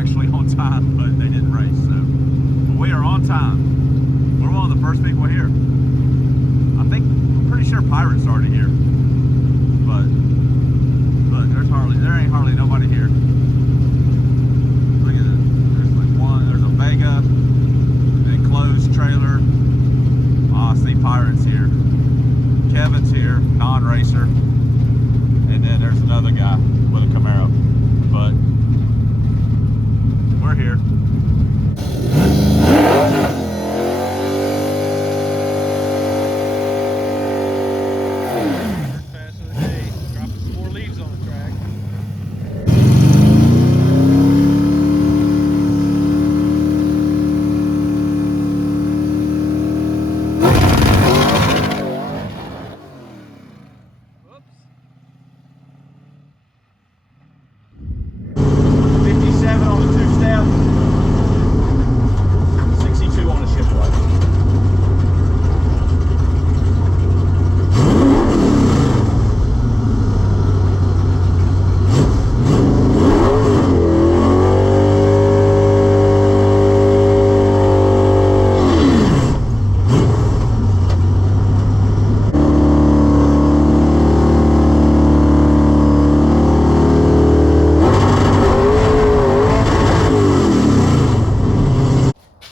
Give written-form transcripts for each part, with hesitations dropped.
actually on time, but they didn't race. So but we are on time. We're one of the first people here. I'm pretty sure Pirate started here. But look, there ain't hardly nobody here. Look at it. There's like there's a Vega, an enclosed trailer. I see Pirates here. Kevin's here, non-racer. And then there's another guy with a Camaro. But we're here. First pass of the day, dropping some more leaves on the track. Whoops. 57 on the two-step, 62 on the shift light.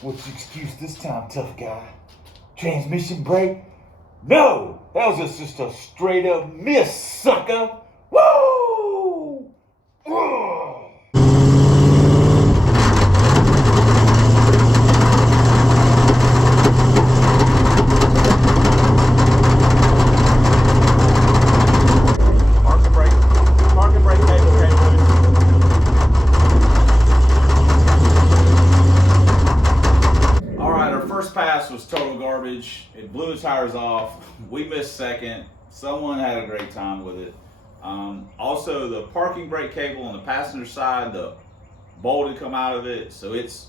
What's your excuse this time, tough guy? Transmission brake? No! That was just a straight up miss, sucker! Woo! Whoa! Parking brake cable came loose. Alright, our first pass was total garbage. It blew the tires off. We missed second. Someone had a great time with it. Also, the parking brake cable on the passenger side, the bolt had come out of it, so it's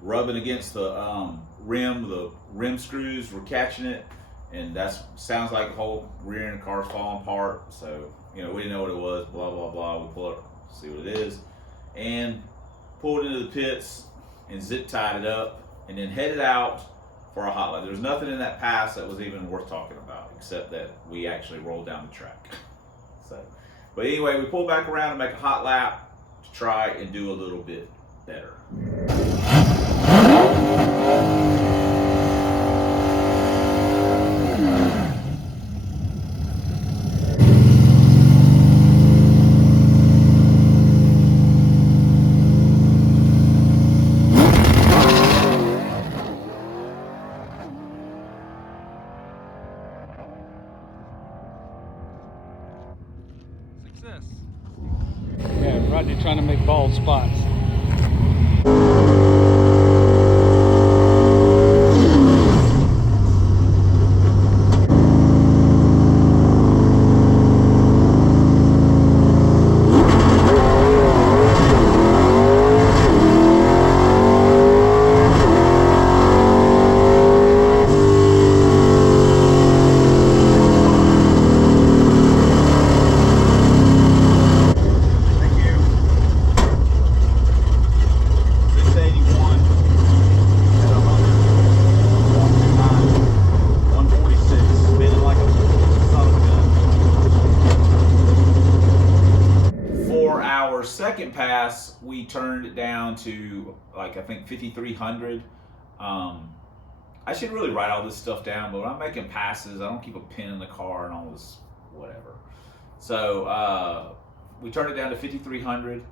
rubbing against the rim. The rim screws were catching it, and that sounds like the whole rear end of the car's falling apart. So, you know, we didn't know what it was, blah, blah, blah. We pull it, see what it is, and pulled into the pits and zip tied it up, and then headed out for a hot lap. There's nothing in that pass that was even worth talking about, except that we actually rolled down the track. So, but anyway, we pulled back around to make a hot lap to try and do a little bit better. Success. Yeah, Rodney trying to make bald spots. Thank you. 681 at 146, spinning like a son of a gun. For our second pass, we turned it down to like I think 5,300. I should really write all this stuff down, but when I'm making passes, I don't keep a pin in the car and all this whatever. So we turned it down to 5,300.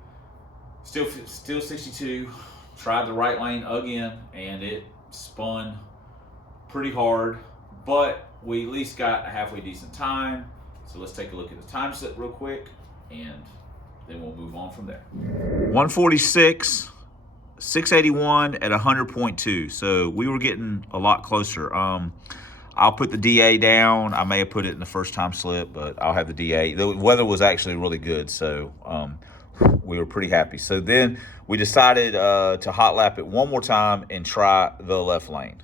Still 62. Tried the right lane again, and it spun pretty hard, but we at least got a halfway decent time. So let's take a look at the time set real quick, and then we'll move on from there. 146, 681 at 100.2. So we were getting a lot closer. I'll put the DA down. I may have put it in the first time slip, but I'll have the DA. The weather was actually really good, so we were pretty happy. So then we decided to hot lap it one more time and try the left lane.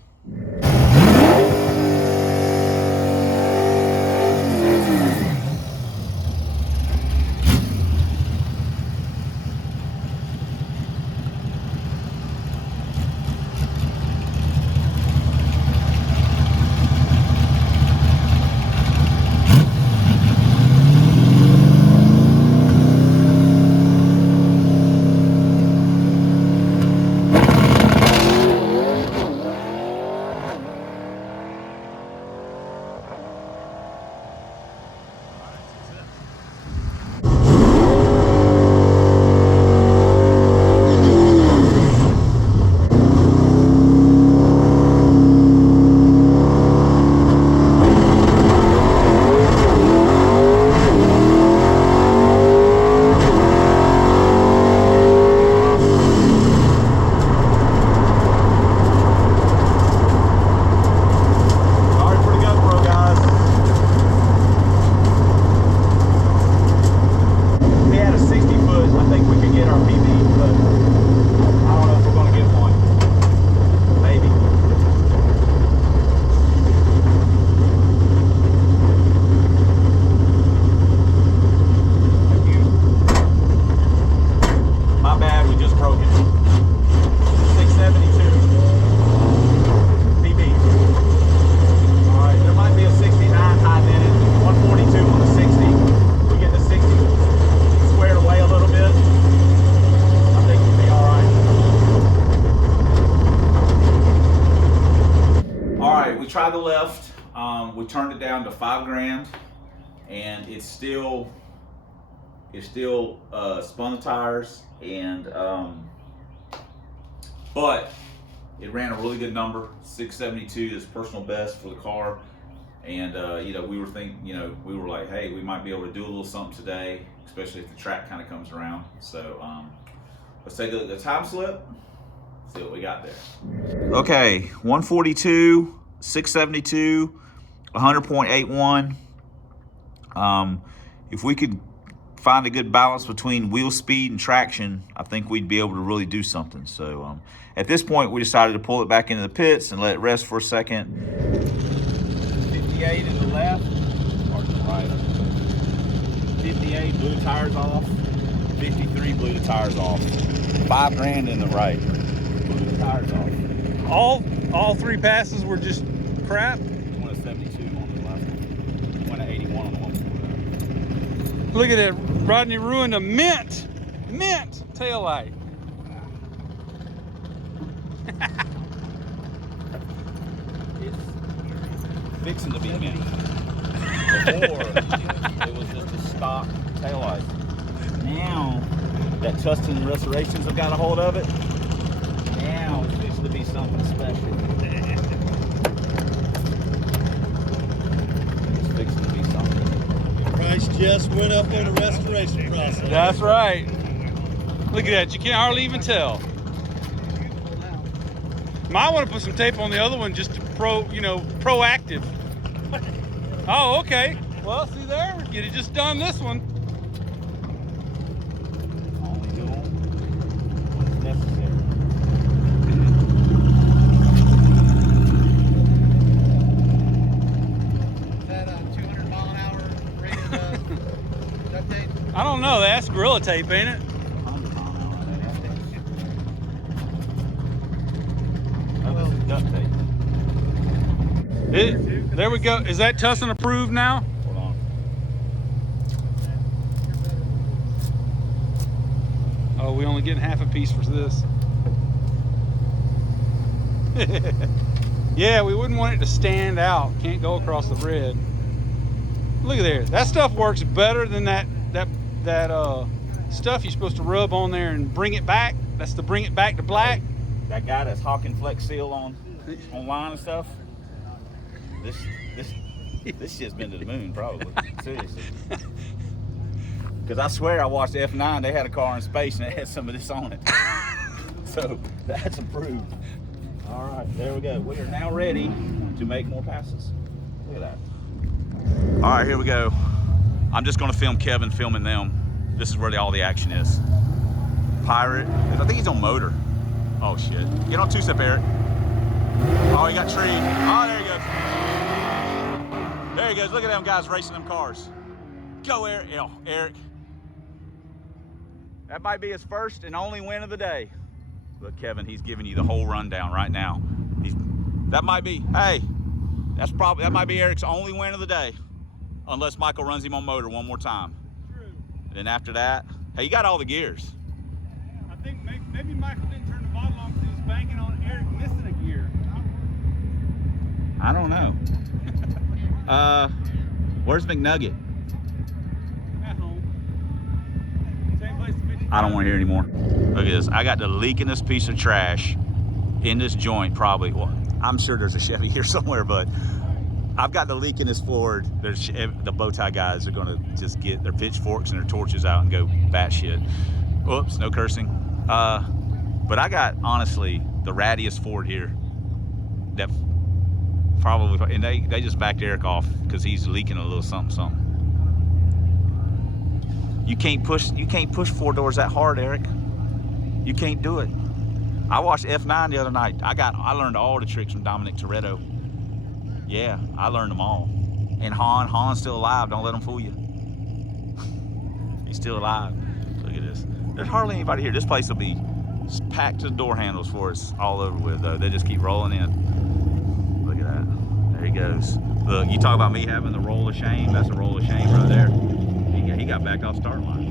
guy to the left, we turned it down to $5 grand, and it's still spun the tires, and but it ran a really good number, 672 is personal best for the car. And you know, we were like, hey, we might be able to do a little something today, especially if the track kind of comes around. So let's take a look at the time slip, see what we got there. Okay, 142, 672, 100.81. If we could find a good balance between wheel speed and traction, I think we'd be able to really do something. So at this point, we decided to pull it back into the pits and let it rest for a second. 58 in the left, or to the right. 58 blew the tires off. 53 blew the tires off. $5 grand in the right. Blew the tires off. All three passes were just crap. Went a 72 on the left one. Went a 81 on the one before that. Look at that. Rodney ruined a mint taillight. It's fixing to be mint. Before, it was just a stock taillight. Now that Tustin Restorations have got a hold of it, now it's fixing to be something special. It's fixing to be something. Price just went up on the restoration process. That's right. Look at that. You can't hardly even tell. Might want to put some tape on the other one just to proactive. Oh, okay. Well, see there? You'd have just done this one. Only doing what's necessary. Is that a 200 mile an hour rated duct tape? I don't know. That's Gorilla Tape, ain't it? 100 mile an hour. Oh, this is duct tape. There we go. Is that Tussin approved now? Hold on. Oh, we only getting half a piece for this. Yeah, we wouldn't want it to stand out. Can't go across the red. Look at there. That stuff works better than that stuff you're supposed to rub on there and bring it back. That's to bring it back to black. That guy that's hawking Flex Seal online and stuff. This shit's been to the moon, probably. Seriously. Because I swear I watched F9, they had a car in space and it had some of this on it. So that's approved. All right, there we go. We are now ready to make more passes. Look at that. All right, here we go. I'm just going to film Kevin filming them. This is where all the action is. Pirate. I think he's on motor. Oh, shit. Get on two-step, Eric. Oh, he got treed. Oh, there he goes. There he goes. Look at them guys racing them cars. Go, Eric. Oh, Eric. That might be his first and only win of the day. Look, Kevin, he's giving you the whole rundown right now. That might be Eric's only win of the day. Unless Michael runs him on motor one more time. True. Then after that, hey, you got all the gears. I think maybe Michael didn't turn the bottle on because he was banking on Eric missing a gear. I don't know. Where's McNugget? At home. Same place. I don't want to hear anymore. Look at this. I got the leak in this piece of trash in this joint probably. Well, I'm sure there's a Chevy here somewhere, but I've got the leak in this Ford. There's the bow tie guys are going to just get their pitchforks and their torches out and go batshit. Oops, no cursing. But I got, honestly, the rattiest Ford here. That probably, and they just backed Eric off because he's leaking a little something. You can't push 4 doors that hard, Eric. You can't do it. I watched F9 the other night. I learned all the tricks from Dominic Toretto. Yeah, I learned them all. And Han's still alive. Don't let him fool you. He's still alive. Look at this. There's hardly anybody here. This place will be packed to the door handles for us all over with, though. They just keep rolling in. Look at that. There he goes. Look, you talk about me having the roll of shame. That's a roll of shame right there. He got backed off start line.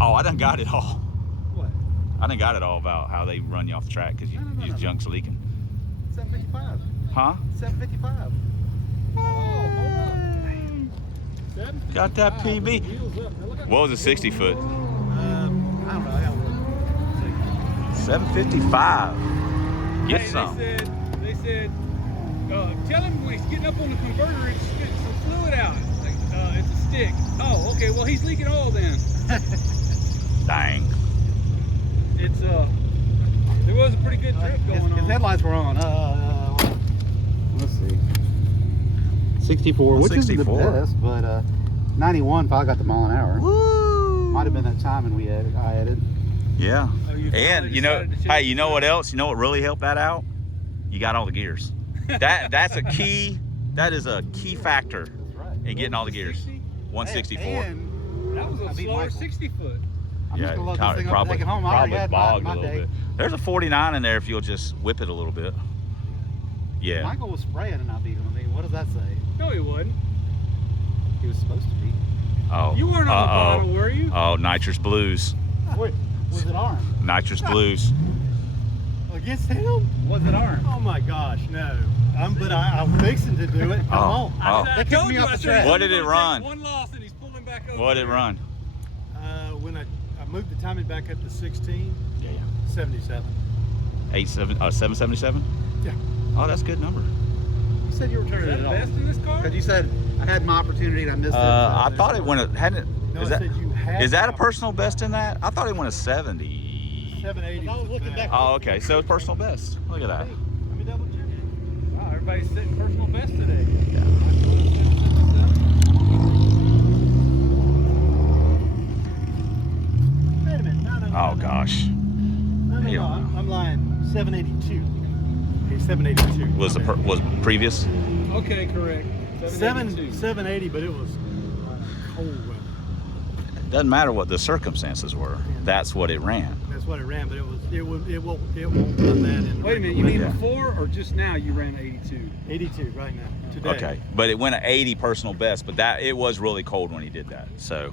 Oh, I done got it all. What? I done got it all about how they run you off the track because your junk's leaking. 755. Huh? 755. Oh, hold up. Got that PB. What was a 60 foot? I don't know. I gotta look. 755. Get Hey, some. They said, tell him when he's getting up on the converter, it's spitting some fluid out. Like, it's a stick. Oh, okay. Well, he's leaking oil then. Dang. It's there was a pretty good trip going His on. headlights were on. Let's see. 64, which isn't the 64. best, but 91 probably got the mile an hour. Woo! Might have been that time when I added. Yeah. Oh, you And finally you know, decided to change hey, you know the what truck? else? You know what really helped that out? You got all the gears. That's a key. That is a key factor Right. in getting all the gears. 60? 164. And That was I a beat slower Michael. 60 foot. I'm Yeah, just gonna load kinda- this thing up and take it home. I already probably had bogged my a little day. bit. There's a 49 in there if you'll just whip it a little bit. Yeah. Michael was spraying and I beat him. I mean, what does that say? No, he wasn't. He was supposed to be. Oh. You weren't on the bottle, were you? Oh, nitrous blues. Wait, was it arm? Nitrous blues. Against him? Was it arm? Oh my gosh, no. But I'm fixing to do it. Come on. Oh. I kicked told me you, off I the said track. he's What did gonna it take run? One loss and he's pulling back over. What did it run? When I moved the timing back up to 16, Yeah, yeah. 77. 777? Yeah. Oh, that's a good number. You said you were Is turning that it off. best in this car? Because you said I had my opportunity and I missed it. I thought it went hadn't No, is I that said you had is that a the personal best in that? I thought it went a 70. 780. I was looking back. Oh, okay. So it's personal best. Look at that. Let me double check. Wow, everybody's setting personal best today. Yeah. Wait a minute. No. Oh gosh. No, Yeah. I'm lying. 782. Okay, 782. Was the My bad. was previous? Okay, correct. 782. 780, but it was cold weather. It doesn't matter what the circumstances were. That's what it ran. That's what it ran, but it won't run that in. Wait a minute, you mean Yeah. before or just now you ran 82? 82 right now today. Okay. But it went an 80 personal best, but that it was really cold when he did that. So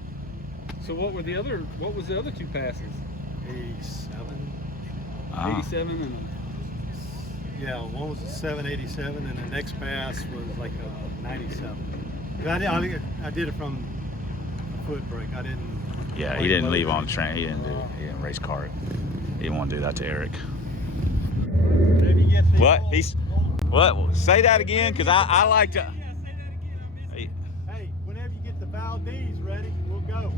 So what was the other two passes? 87. 87 and Yeah, one was a 787, and the next pass was like a 97. I did it from a foot brake. I didn't. yeah, he didn't leave on the train. He didn't race car it. He didn't want to do that to Eric. Whenever you get the What? old- He's what? Say that again, because I like to. Yeah, say that again. I missed it. Hey, whenever you get the Valdez ready, we'll go.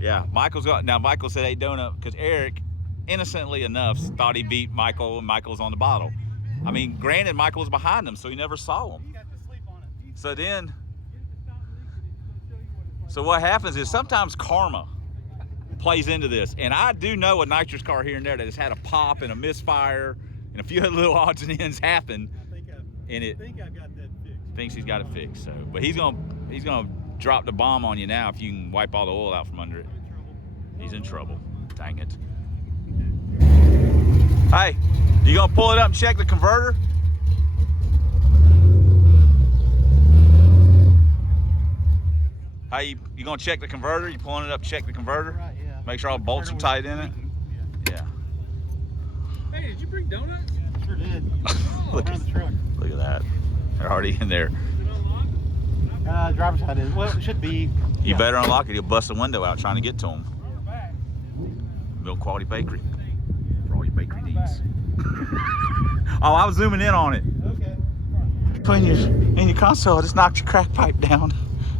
Yeah, Michael said hey donut because Eric, innocently enough, thought he beat Michael and Michael's on the bottle. I mean, granted, Michael was behind him, so he never saw him. You have to sleep on it. So then, so what happens is sometimes karma plays into this, and I do know a nitrous car here and there that has had a pop and a misfire and a few other little odds and ends happen, and it I've got that fixed. thinks he's got it fixed. So, but he's gonna drop the bomb on you now if you can wipe all the oil out from under it. He's in trouble. Dang it. Hey, you gonna pull it up and check the converter? Hey, you gonna check the converter? You pulling it up, check the converter? Right, yeah. Make sure all the bolts are tight in it? Yeah. Hey, did you bring donuts? Sure did. Look Around at, the truck. look at that. They're already in there. Is it unlocked? Driver's side is. Well, it should be. You better unlock it. He'll bust the window out trying to get to them. We're back. Milk Quality Bakery. For all your bakery needs. Oh, I was zooming in on it. Okay. Put in your console, just knocked your crack pipe down.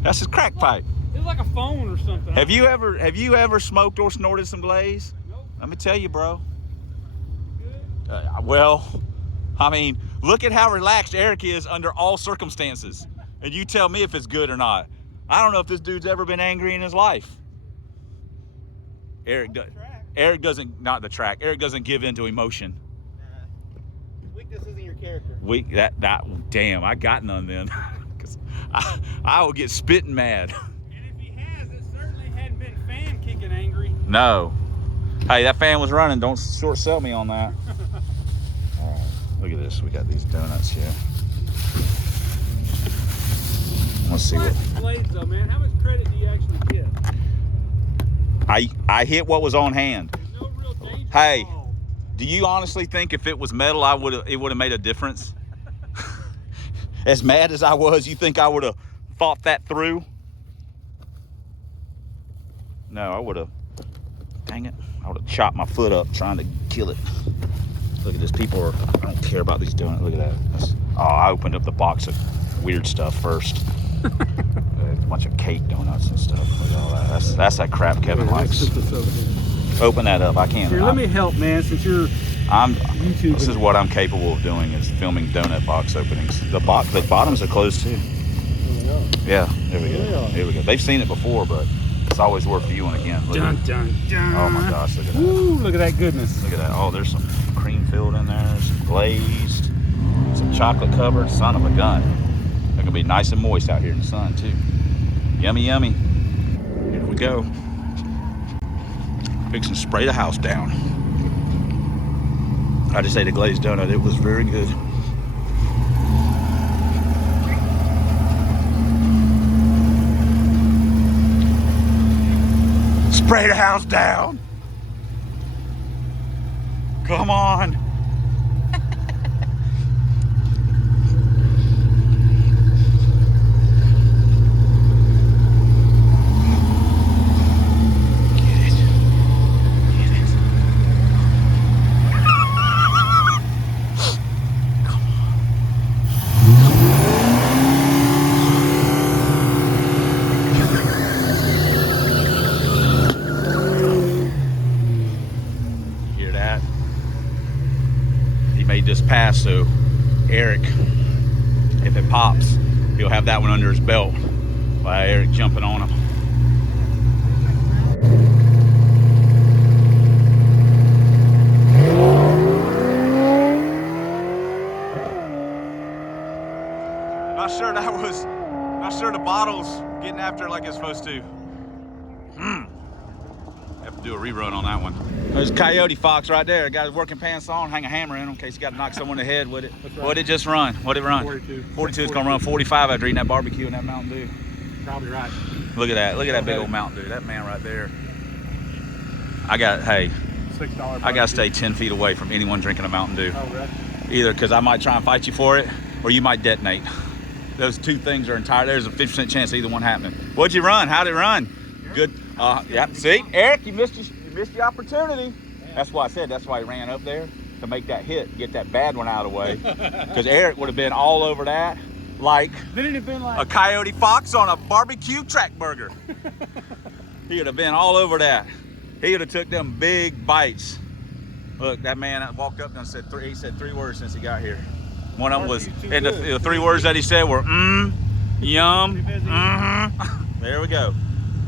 That's his crack pipe. It's like a phone or something. Have you ever smoked or snorted some glaze? Nope. Let me tell you, bro. Good. Well, I mean, look at how relaxed Eric is under all circumstances. And you tell me if it's good or not. I don't know if this dude's ever been angry in his life. Eric doesn't, not the track. Eric doesn't give in to emotion. Weakness isn't your character. Damn, I got none then. 'Cause I will get spitting mad. And if he has, it certainly hadn't been fan kicking angry. No. Hey, that fan was running. Don't short sell me on that. All right, look at this. We got these donuts here. Let's see what. Plastic blades though, man. How much credit do you actually get? I hit what was on hand. There's no real danger. Hey, involved. do you honestly think if it was metal, it would have made a difference? As mad as I was, you think I would have fought that through? No, I would have, dang it, I would have chopped my foot up trying to kill it. Look at this, people are, I don't care about these donuts. Look at that. Oh, I opened up the box of weird stuff first. A bunch of cake donuts and stuff. Look at all that. That's that crap Kevin likes. Open that up. I can't. Here, let me help, man, since you're YouTubing. This is what I'm capable of doing, is filming donut box openings. The bottoms are closed too. Yeah, there we go. Here we go. They've seen it before, but it's always worth viewing again. Look Dun, dun, dun. Oh my gosh, look at that. Woo, look at that goodness. Look at that. Oh, there's some cream filled in there, some glazed, some chocolate covered. Son of a gun. They're gonna be nice and moist out here in the sun too. Yummy, yummy. Here we go. Fixing to spray the house down. I just ate a glazed donut. It was very good. Spray the house down. Come on. Just passed, so Eric, if it pops, he'll have that one under his belt by Eric jumping on him. Not sure the bottle's getting after it like it's supposed to. Have to do a rerun on that one. There's Coyote Fox right there. Got his working pants on, hang a hammer in him in case he got to knock someone in the head with it. Right. What'd it just run? What'd it run? 42. 42 is gonna run 45 after eating that barbecue and that Mountain Dew. Probably right. Look at that. Look at that big old Mountain Dew. That man right there. Hey, $6 I gotta stay 10 feet away from anyone drinking a Mountain Dew. Oh, really? Either because I might try and fight you for it, or you might detonate. Those two things are entire. There's a 50% chance of either one happening. What'd you run? How'd it run? Good. Yeah. See, Eric, you missed your opportunity. That's why I said. That's why he ran up there to make that hit, get that bad one out of the way. Because Eric would have been all over that, like a Coyote Fox on a barbecue track burger. He would have been all over that. He would have took them big bites. Look, that man walked up and said he said 3 words since he got here. One of them was, and the 3 words that he said were yum, There we go.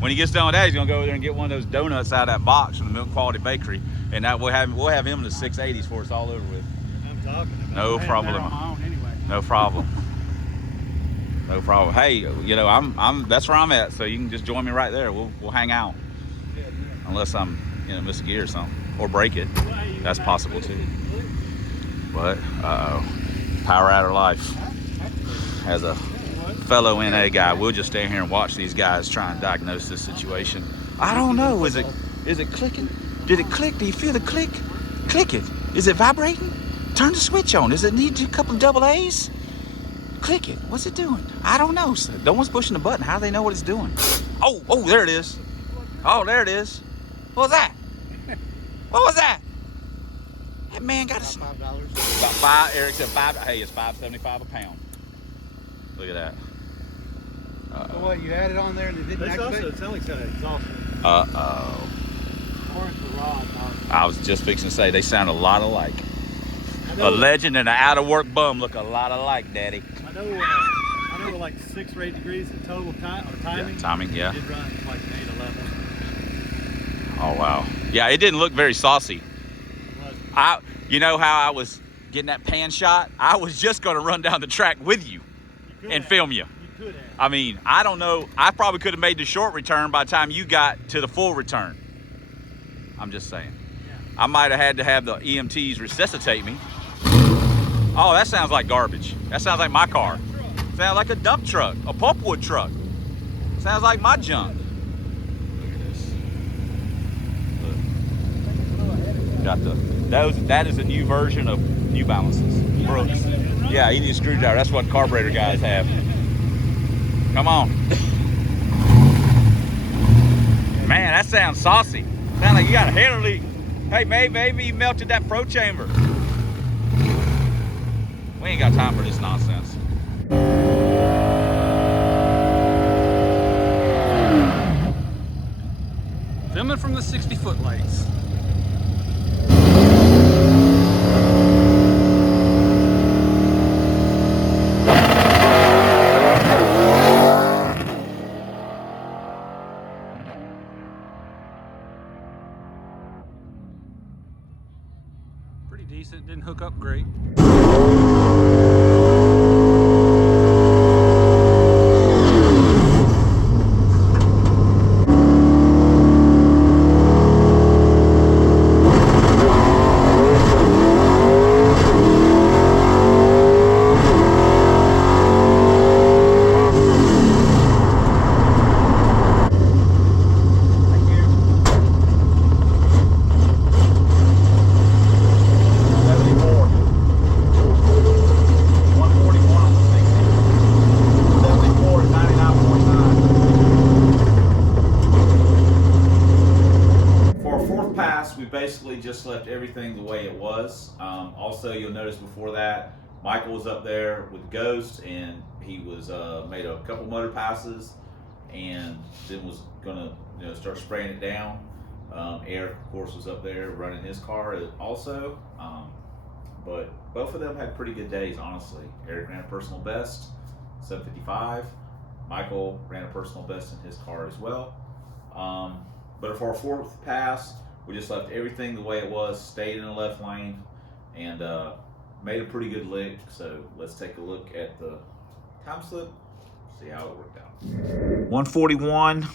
When he gets done with that, he's gonna go over there and get one of those donuts out of that box from the Milk Quality Bakery, and that we'll have him in the 680s before it's all over with. I'm talking about. No problem. On my own anyway. No problem. No problem. Hey, you know that's where I'm at, so you can just join me right there. We'll hang out. Unless I'm miss a gear or something, or break it. That's possible too. But power out of life. As a fellow NA guy, we'll just stand here and watch these guys try and diagnose this situation. I don't know. Is it clicking? Did it click? Do you feel the click? Click it. Is it vibrating? Turn the switch on. Does it need a couple of double A's? Click it. What's it doing? I don't know. No one's pushing the button. How do they know what it's doing? Oh, there it is. Oh, there it is. What was that? What was that? That man got $5. about 5. Eric said 5. Hey, it's $5.75 a pound. Look at that. So what, you had it on there and it didn't activate? It sounds like it's got an exhaust. Or it's a rod. I was just fixing to say, they sound a lot alike. A legend and an out-of-work bum look a lot alike, Daddy. I know like 6 or 8 degrees of total timing. Yeah, timing, yeah. It did run like an 811. Oh, wow. Yeah, it didn't look very saucy. You know how I was getting that pan shot? I was just going to run down the track with you and film you. You could have. I mean, I don't know. I probably could have made the short return by the time you got to the full return. I'm just saying. Yeah. I might have had to have the EMTs resuscitate me. Oh, that sounds like garbage. That sounds like my car. Sounds like a dump truck, a pulpwood truck. Sounds like my junk. Look at this. Look. Got that is a new version of New Balances. Brooks. Yeah, you need a screwdriver. That's what carburetor guys have. Come on. Man, that sounds saucy. Sounds like you got a header leak. Hey, maybe you melted that pro chamber. We ain't got time for this nonsense. Filming from the 60-foot lights. Pretty decent, didn't hook up great. Basically just left everything the way it was. Also, you'll notice before that, Michael was up there with Ghost, and he was made a couple motor passes, and then was gonna start spraying it down. Eric, of course, was up there running his car also, but both of them had pretty good days, honestly. Eric ran a personal best, 755. Michael ran a personal best in his car as well. But for our fourth pass, we just left everything the way it was, stayed in the left lane, and made a pretty good lick. So let's take a look at the time slip, see how it worked out. 141,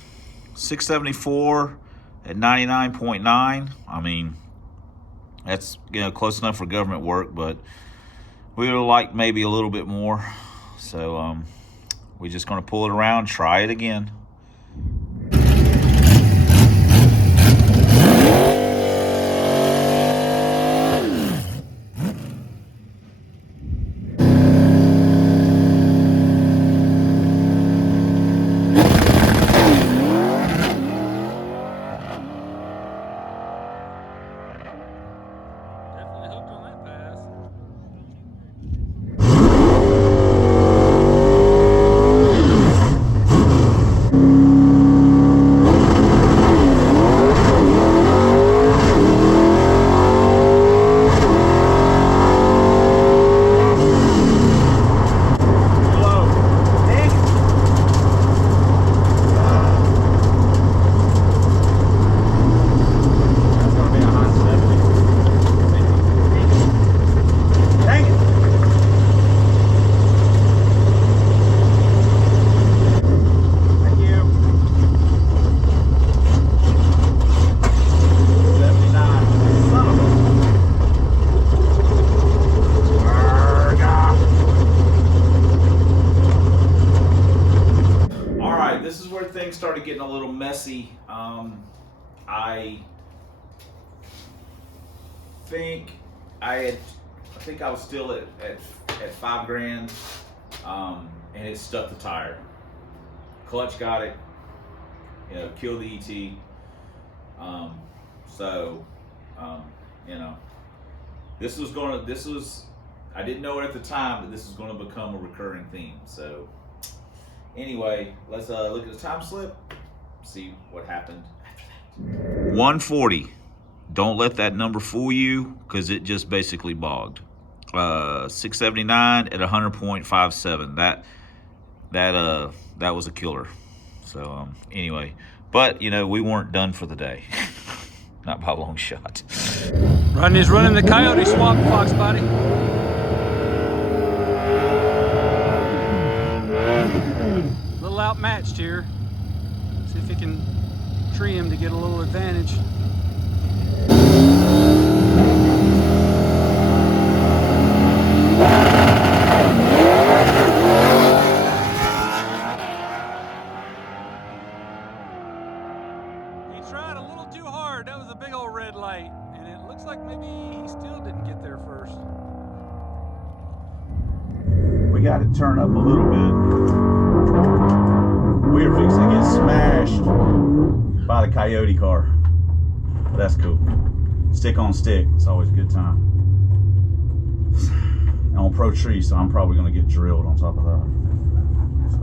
674 at 99.9. I mean, that's close enough for government work, but we would have liked maybe a little bit more. So we're just gonna pull it around, try it again. Started getting a little messy. I think I was still at $5 grand, and it stuck the tire. Clutch got it, killed the ET. This was I didn't know it at the time, but this is going to become a recurring theme. So anyway, let's look at the time slip, see what happened after that. 140. Don't let that number fool you, because it just basically bogged. 679 at 100.57. That was a killer. So anyway, but we weren't done for the day. Not by a long shot. Rodney's running the coyote swap, Fox Body. Little outmatched here. See if he can tree him to get a little advantage. He tried a little too hard. That was a big old red light, and it looks like maybe he still didn't get there first. We got it turned up a little bit. We are fixing to get smashed by the Coyote car. That's cool. Stick on stick, it's always a good time. And on Pro Tree, so I'm probably gonna get drilled on top of that. So.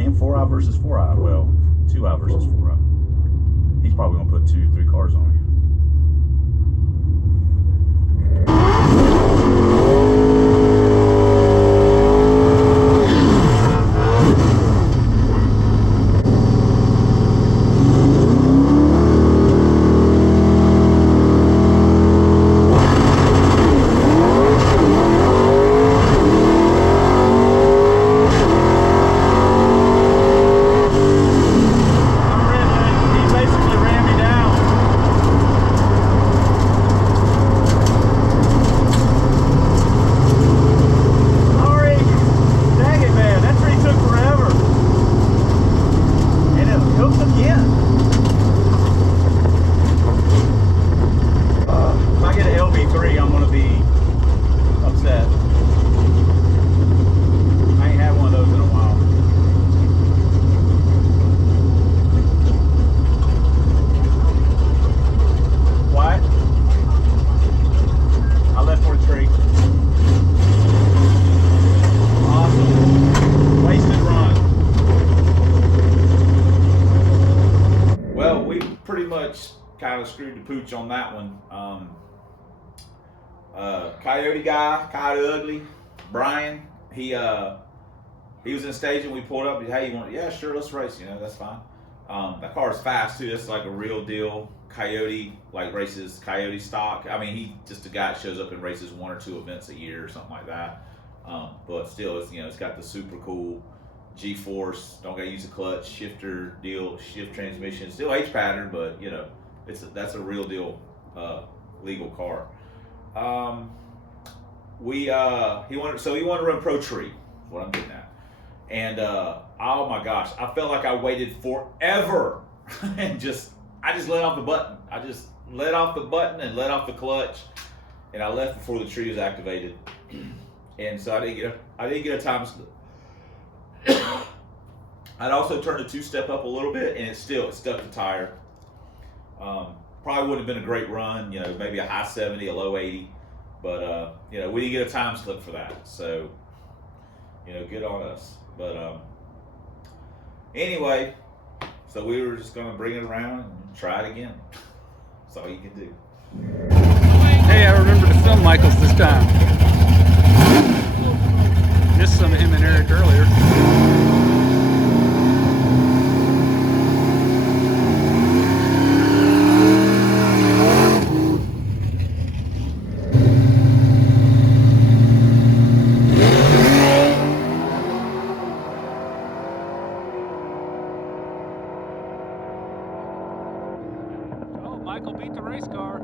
And 4i versus 4i, well, 2i versus 4i. He's probably gonna put 2, 3 cars on me. Kind of screwed the pooch on that one. Coyote guy, Coyote Ugly, Brian, he was in staging. We pulled up. Hey, you want? Yeah, sure, let's race. You know, that's fine. That car is fast too. That's like a real deal Coyote, like races Coyote stock. I mean, he just a guy that shows up and races 1 or 2 events a year or something like that. But still, it's, you know, it's got the super cool G-force. Don't gotta use a clutch, shifter deal, shift transmission. Still H pattern, but you know. That's a real deal legal car. He wanted to run Pro Tree, is what I'm getting at. And oh my gosh, I felt like I waited forever and I just let off the button. I just let off the button and let off the clutch, and I left before the tree was activated. And so I didn't get a time slip. I'd also turned the 2-step up a little bit, and it stuck the tire. Probably wouldn't have been a great run, you know, maybe a high 70, a low 80, but you know, we didn't get a time slip for that, so you know, good on us. But anyway, so we were just gonna bring it around and try it again. That's all you can do. Hey, I remember to film Michaels this time. Missed some of him and Eric earlier. Michael beat the race car.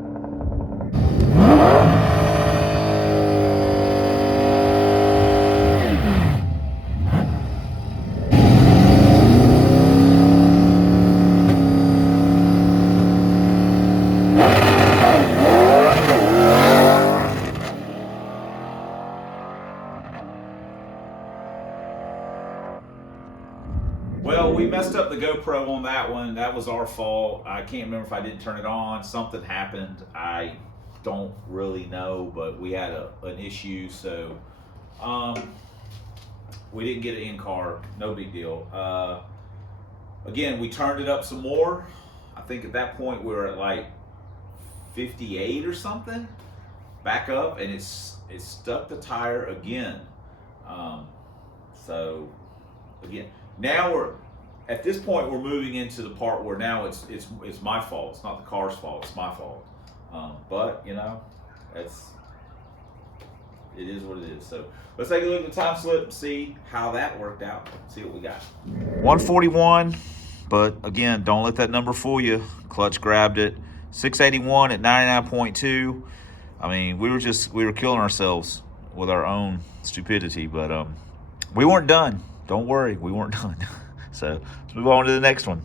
Well, we messed up the GoPro on that one. That was our fault. I can't remember if I didn't turn it on. Something happened. I don't really know, but we had an issue, so we didn't get it in car. No big deal. Again, we turned it up some more. I think at that point we were at like 58 or something. Back up, and it stuck the tire again. So again, now we're at this point, we're moving into the part where now it's my fault. It's not the car's fault. It's my fault. But you know, it is what it is. So let's take a look at the time slip and see how that worked out. See what we got. 141, but again, don't let that number fool you. Clutch grabbed it. 681 at 99.2. I mean, we were killing ourselves with our own stupidity, but we weren't done. Don't worry, we weren't done. So let's move on to the next one.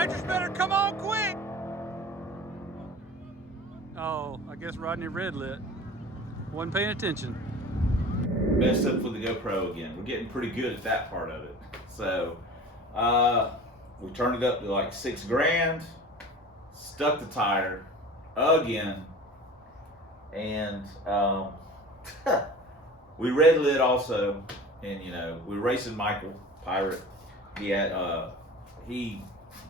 Nitrous better come on quick. Oh, I guess Rodney red lit. Wasn't paying attention. Messed up for the GoPro again. We're getting pretty good at that part of it. So, we turned it up to like $6 grand, stuck the tire again, and we red lit also. And you know, we were racing Michael Pirate. He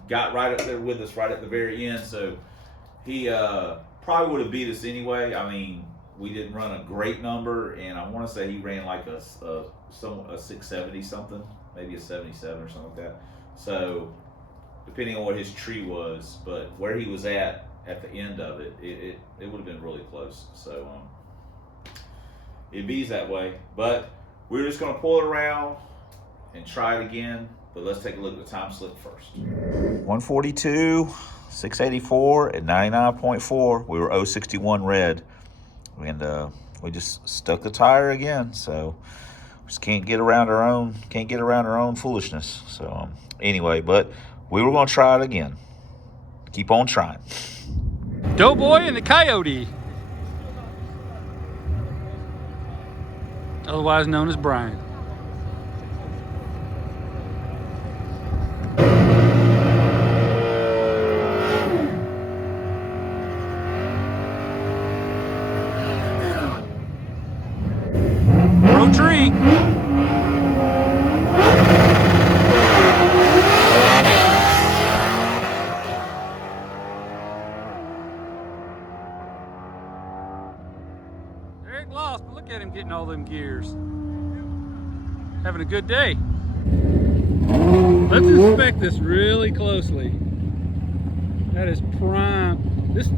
got right up there with us right at the very end, so he probably would have beat us anyway. I mean, we didn't run a great number, and I want to say he ran like a 670 something, maybe a 77 or something like that. So depending on what his tree was, but where he was at the end of it, it would have been really close. So it bees that way, but we're just going to pull it around and try it again. But let's take a look at the time slip first. 142, 684, and 99.4. We were 061 red, and we just stuck the tire again. So we just can't get around our own foolishness. So anyway, but we were going to try it again. Keep on trying. Doughboy and the Coyote, otherwise known as Brian. No tree. Eric lost, but look at him getting all them gears. Having a good day. Let's inspect this really closely. That is prime. This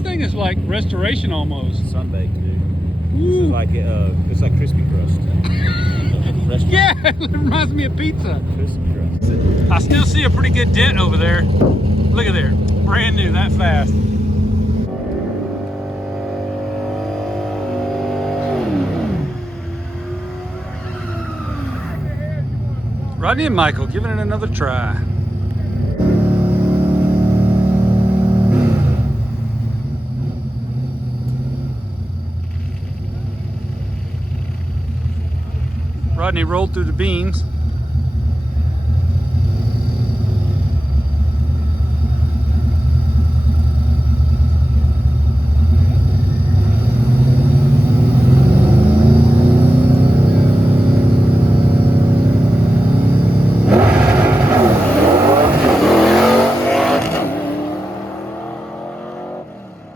thing is like restoration almost. Sunbaked, dude. This is like it's like crispy crust. Yeah, it reminds me of pizza. Crispy crust. I still see a pretty good dent over there. Look at there, brand new, that fast. Rodney and Michael giving it another try. Rodney rolled through the beams.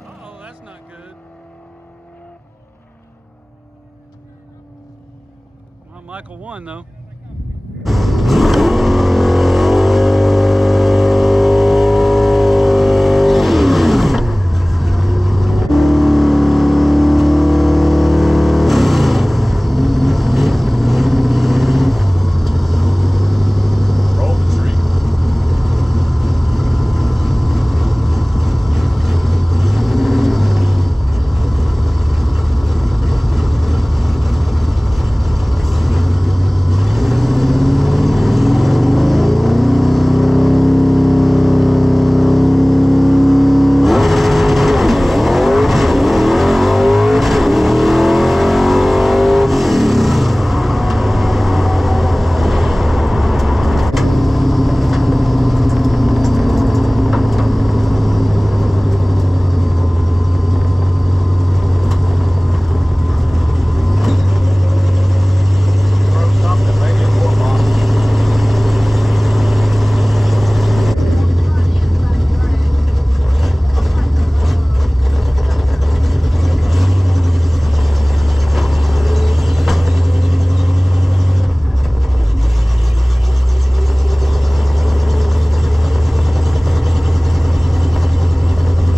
Uh-oh, that's not good. Well, Michael won though. Roll the tree.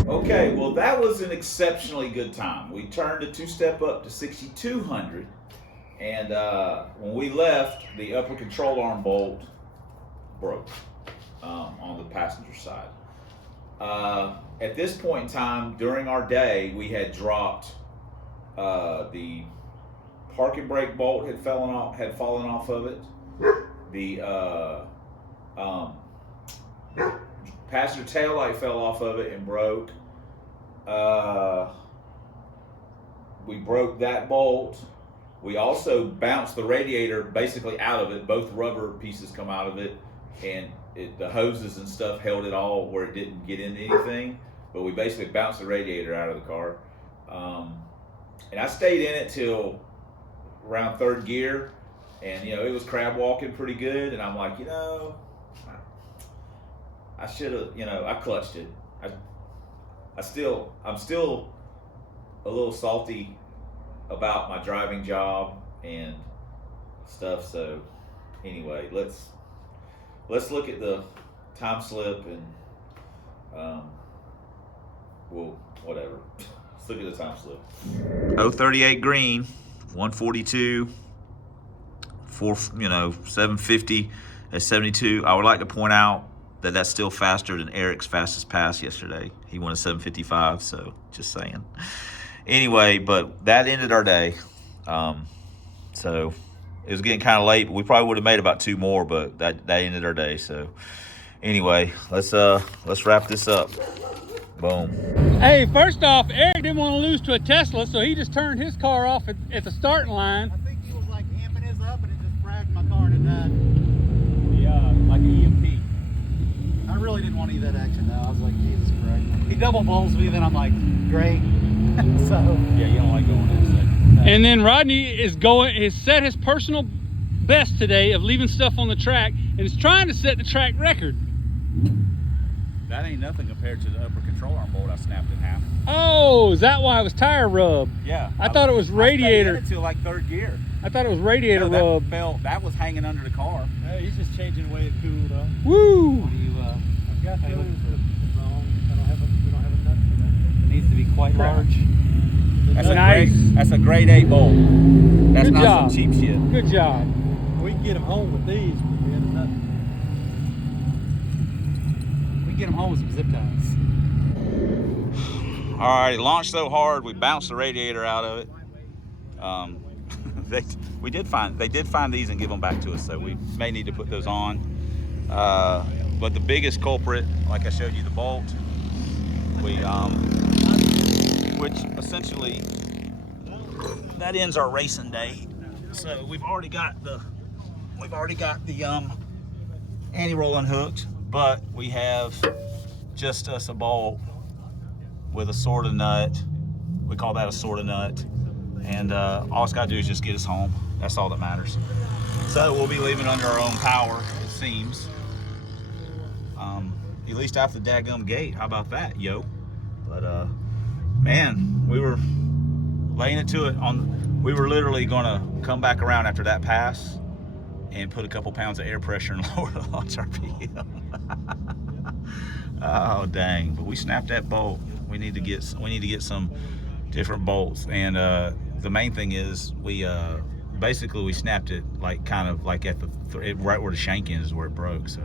Okay, well that was an exceptionally good time. We turned a two-step up to 6,200, and when we left, the upper control arm bolt broke on the passenger side. At this point in time, during our day, we had dropped the parking brake bolt had fallen off of it. The passenger tail light fell off of it and broke. We broke that bolt. We also bounced the radiator basically out of it. Both rubber pieces come out of it, and the hoses and stuff held it all where it didn't get into anything. But we basically bounced the radiator out of the car. And I stayed in it till around third gear, and it was crab walking pretty good. And I'm like, I should have, I clutched it. I'm still a little salty about my driving job and stuff. So anyway, let's look at the time slip and whatever. Let's look at the time slip. 038 green, 142, 750 at 72. I would like to point out that that's still faster than Eric's fastest pass yesterday. He won a 755, so just saying. Anyway, but that ended our day. So it was getting kind of late, but we probably would have made about 2 more, but that ended our day. So anyway, let's wrap this up. Boom. Hey, first off, Eric didn't want to lose to a Tesla, so he just turned his car off at the starting line. I think he was like amping his up and it just fragged my car and it died. Yeah, like an EMP. I really didn't want to eat that action though. I was like, Jesus Christ. He double bowls me, then I'm like, great. So Yeah, you don't like going in. And then Rodney has set his personal best today of leaving stuff on the track and is trying to set the track record. That ain't nothing compared to the upper control arm bolt I snapped in half. Oh, is that why it was tire rub? Yeah. I thought it was radiator. I stayed in it till like third gear. I thought it was radiator rub. That was hanging under the car. He's just changing the way it cooled though. Woo! I've got those, but we don't have a nut for that. it needs to be quite large. That's a grade A bolt. That's Good not job. some cheap shit. Good job. We can get them home with these, but we had a nut. We can get them home with some zip ties. All right, it launched so hard we bounced the radiator out of it. They did find these and give them back to us, so we may need to put those on. But the biggest culprit, like I showed you, the bolt. Which essentially that ends our racing day. So we've already got the anti-roll unhooked, but we have just us a bolt with a sort of nut. We call that a sort of nut. And all it's got to do is just get us home. That's all that matters. So we'll be leaving under our own power, it seems. At least out the daggum gate. How about that, yo? But man, we were laying it to it on. We were literally gonna come back around after that pass and put a couple pounds of air pressure and lower the launch RPM. Oh dang! But we snapped that bolt. We need to get some different bolts, and the main thing is we basically we snapped it like kind of like at right where the shank ends is where it broke. So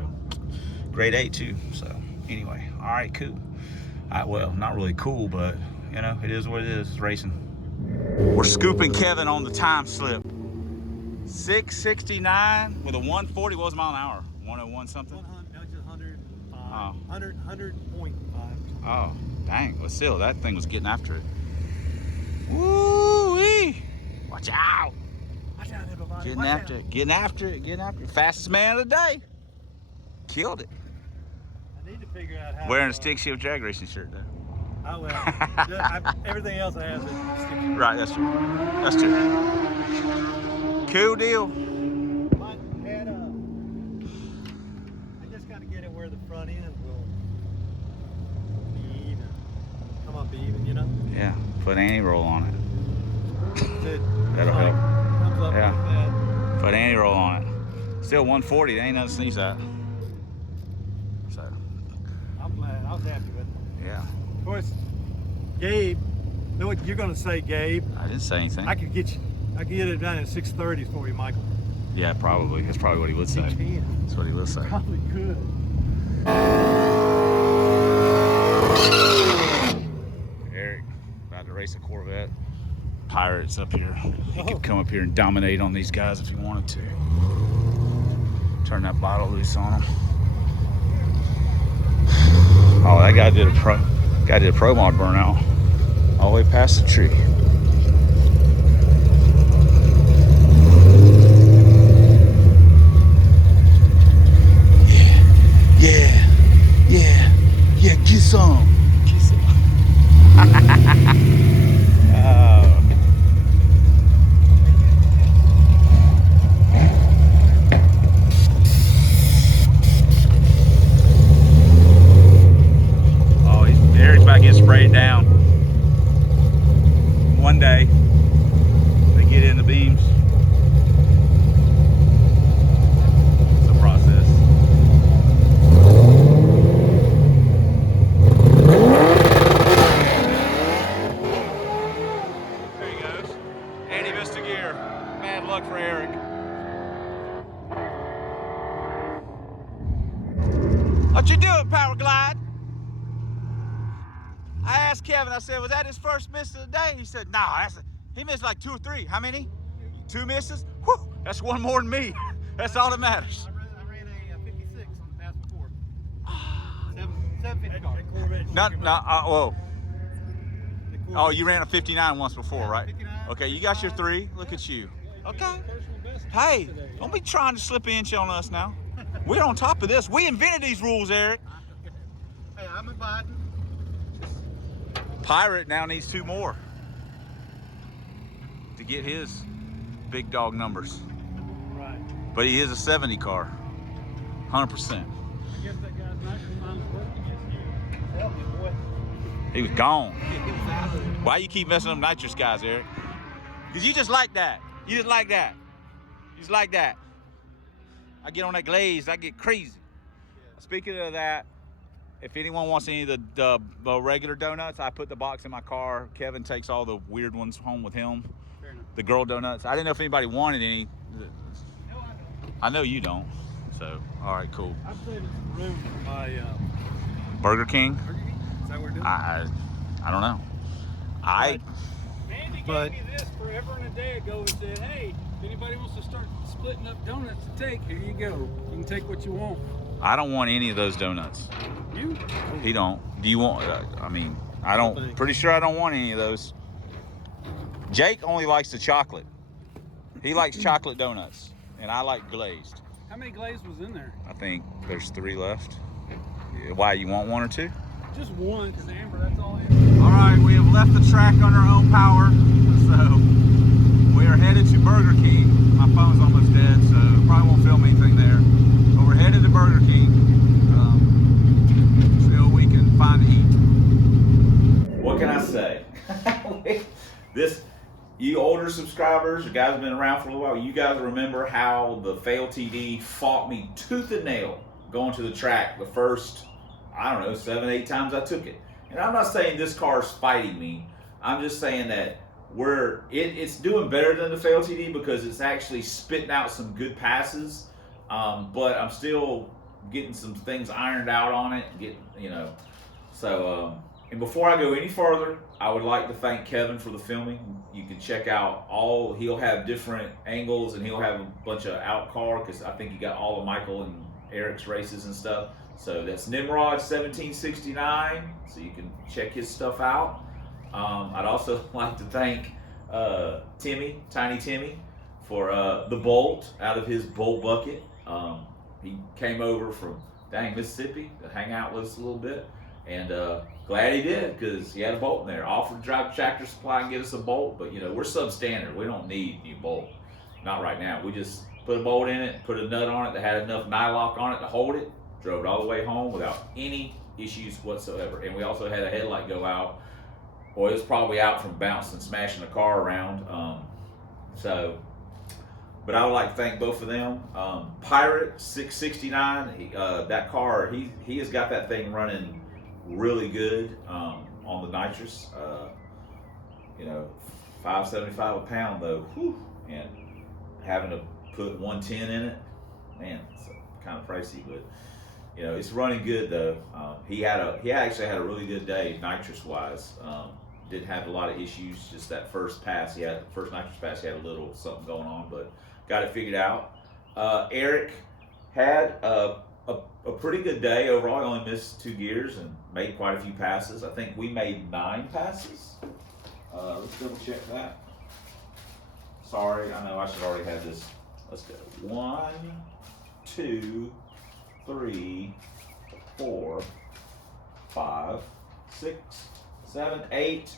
grade 8 too. So anyway, all right, cool. Well, not really cool, but it is what it is. It's racing. We're scooping Kevin on the time slip. 669 with a 140. What was mile an hour? 101 something. 105. Oh. 100.5. Oh, dang. But still, that thing was getting after it. Woo-wee! Watch out! Watch out, everybody. Getting after it. Fastest man of the day. Killed it. I need to figure out how. Wearing a stick shift drag racing shirt though. Oh well. Everything else I have is stick shift. Right, that's true. That's true. Cool deal. I just gotta get it where the front end will be even. Come up even, Yeah, put anti-roll on it. That'll help. Comes up Yeah. like that. Put anti-roll on it. Still 140, there ain't nothing to sneeze at. So, I'm glad. I was happy with it. yeah. Of course, Gabe, know what you're gonna say, Gabe? I didn't say anything. I could get it done in 6:30s for you, Michael. Yeah, probably. That's probably what he would say. You can. That's what he would say. Probably could. Eric, about to race a Corvette. Pirates up here. He could come up here and dominate on these guys if he wanted to. Turn that bottle loose on them. that guy did a pro mod burnout all the way past the tree. Yeah, get some. Eric's about to get sprayed down. One day, they get in the beams. It's a process. There he goes. And he missed a gear. Bad luck for Eric. What you doing, Power Glide? I asked Kevin, I said, was that his first miss of the day? He said, nah, he missed like 2 or 3. How many? 2 misses? Whew, that's one more than me. That's all that matters. I ran a 56 on the pass before. 750 car. Whoa. Oh, you ran a 59 once before, Yeah, right? 59, Okay, you got your 3. Look at you. Okay. Hey, don't be trying to slip an inch on us now. We're on top of this. We invented these rules, Eric. Hey, I'm abiding. Pirate now needs 2 more to get his big dog numbers. Right. But he is a 70 car, 100%. I guess that guy's not working against you. Boy. He was gone. Why you keep messing up nitrous guys, Eric? Because you just like that. You just like that. You just like that. I get on that glaze, I get crazy. Speaking of that, if anyone wants any of the regular donuts, I put the box in my car. Kevin takes all the weird ones home with him. Fair enough. The girl donuts. I didn't know if anybody wanted any. I know you don't. So, all right, cool. I'm saving some room for my Burger King? Is that what we're doing? I don't know. Mandy But- gave me this forever and a day ago and said, hey, if anybody wants to start splitting up donuts to take, here you go. You can take what you want. I don't want any of those donuts. You? He don't. Do you want? I mean, I don't. Thanks. Pretty sure I don't want any of those. Jake only likes the chocolate. He likes chocolate donuts, and I like glazed. How many glazed was in there? I think there's 3 left. Why, you want 1 or 2? Just one, because Amber, that's all Amber. All right, we have left the track on our own power, so we are headed to Burger King. My phone's almost dead, so probably won't film anything there. But we're headed to Burger King so we can find to eat. What can I say? You older subscribers, you guys have been around for a little while, you guys remember how the Fail TD fought me tooth and nail going to the track the first, I don't know, 7, 8 times I took it. And I'm not saying this car's fighting me. I'm just saying that it's doing better than the Fail TD because it's actually spitting out some good passes. But I'm still getting some things ironed out on it. And before I go any further, I would like to thank Kevin for the filming. You can check out he'll have different angles and he'll have a bunch of out car because I think he got all of Michael and Eric's races and stuff. So that's Nimrod 1769. So you can check his stuff out. I'd also like to thank Tiny Timmy, for the bolt out of his bolt bucket. He came over from Mississippi to hang out with us a little bit, and glad he did because he had a bolt in there. Offered to drive Tractor Supply and get us a bolt, but we're substandard. We don't need new bolt, not right now. We just put a bolt in it, put a nut on it that had enough nylock on it to hold it, drove it all the way home without any issues whatsoever. And we also had a headlight go out. Well, it was probably out from bouncing, smashing the car around. But I would like to thank both of them. Pirate 669, that car, he has got that thing running really good on the nitrous. $5.75 a pound though, whew, and having to put 110 in it, man, it's kind of pricey, but it's running good though. He actually had a really good day nitrous wise. Didn't have a lot of issues. Just that first pass, first nitrous pass, he had a little something going on, but got it figured out. Eric had a pretty good day overall. I only missed 2 gears and made quite a few passes. I think we made 9 passes. Let's double check that. Sorry, I know I should already have this. Let's go. 1, 2, 3, 4, 5, 6, 7, 8.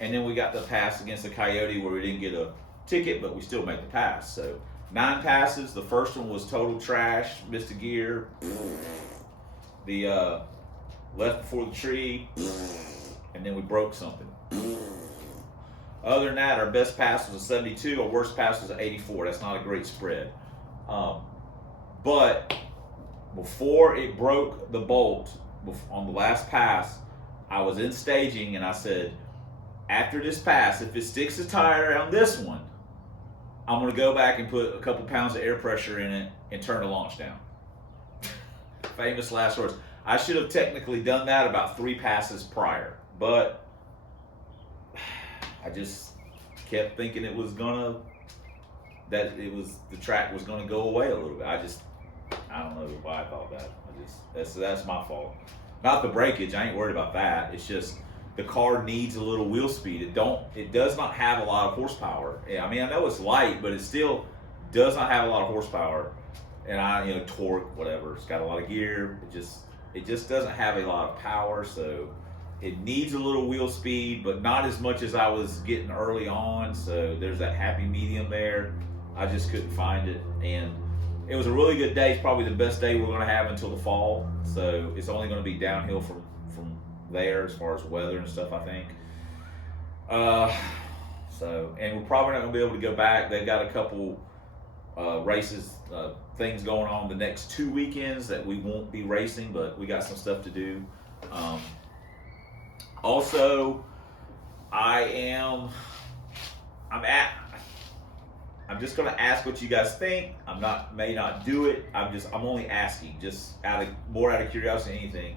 And then we got the pass against the Coyote where we didn't get a ticket, but we still made the pass. So 9 passes. The first one was total trash, missed a gear. The left before the tree, and then we broke something. Other than that, our best pass was a 72. Our worst pass was an 84. That's not a great spread. But before it broke the bolt on the last pass, I was in staging and I said, after this pass, if it sticks a tire on this one, I'm going to go back and put a couple pounds of air pressure in it and turn the launch down. Famous last words. I should have technically done that about 3 passes prior, but I just kept thinking the track was gonna go away a little bit. I don't know why I thought that. That's my fault. Not the breakage, I ain't worried about that. It's just the car needs a little wheel speed. It does not have a lot of horsepower. I mean, I know it's light, but it still does not have a lot of horsepower. And torque, whatever. It's got a lot of gear. It just doesn't have a lot of power, so it needs a little wheel speed, but not as much as I was getting early on. So there's that happy medium there. I just couldn't find it, and it was a really good day. It's probably the best day we're going to have until the fall. So it's only going to be downhill from there as far as weather and stuff, I think. And we're probably not going to be able to go back. They've got a couple races, things going on the next 2 weekends that we won't be racing, but we got some stuff to do. Also, I'm just gonna ask what you guys think. May not do it. I'm only asking, just more out of curiosity than anything.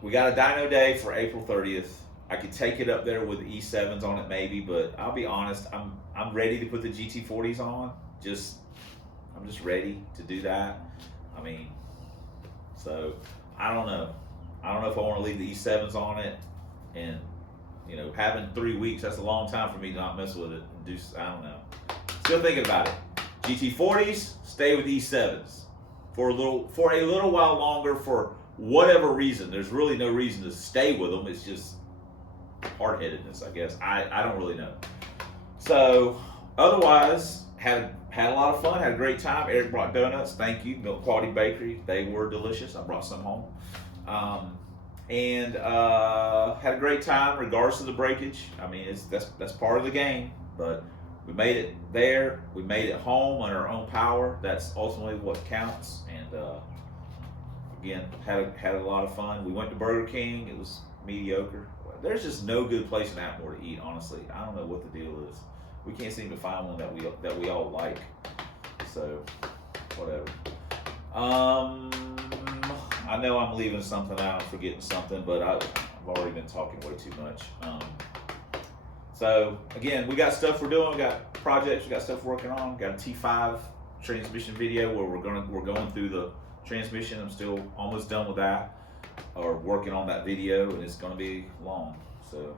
We got a dyno day for April 30th. I could take it up there with E7s on it maybe, but I'll be honest, I'm ready to put the GT40s on. I'm just ready to do that. I mean, so I don't know. I don't know if I want to leave the E7s on it, and having 3 weeks, that's a long time for me to not mess with it and do. I don't know. Still thinking about it. GT40s, stay with E7s for a little while longer for whatever reason. There's really no reason to stay with them. It's just hard-headedness, I guess. I don't really know. So otherwise, had a lot of fun. Had a great time. Eric brought donuts. Thank you, Milk Quality Bakery. They were delicious. I brought some home. And had a great time regardless of the breakage. I mean, that's part of the game, but we made it there. We made it home on our own power. That's ultimately what counts. And again, had a lot of fun. We went to Burger King. It was mediocre. There's just no good place in Atmore to eat, honestly. I don't know what the deal is. We can't seem to find one that we all like. So whatever. I know I'm leaving something out, forgetting something, but I've already been talking way too much. So again, we got stuff we're doing. We got projects. We got stuff we're working on. We got a T5 transmission video where we're going through the transmission. I'm still almost done with that, or working on that video, and it's going to be long. So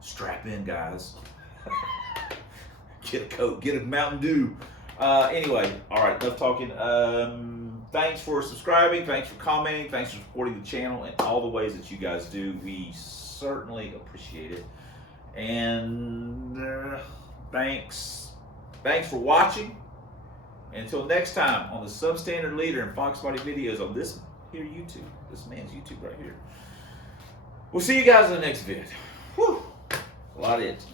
strap in, guys. Get a coat. Get a Mountain Dew. Anyway, all right. Enough talking. Thanks for subscribing, thanks for commenting, thanks for supporting the channel in all the ways that you guys do. We certainly appreciate it. And thanks for watching. Until next time on the Substandard Leader and Fox Body videos on this here YouTube, this man's YouTube right here. We'll see you guys in the next vid. Whew, a lot of it.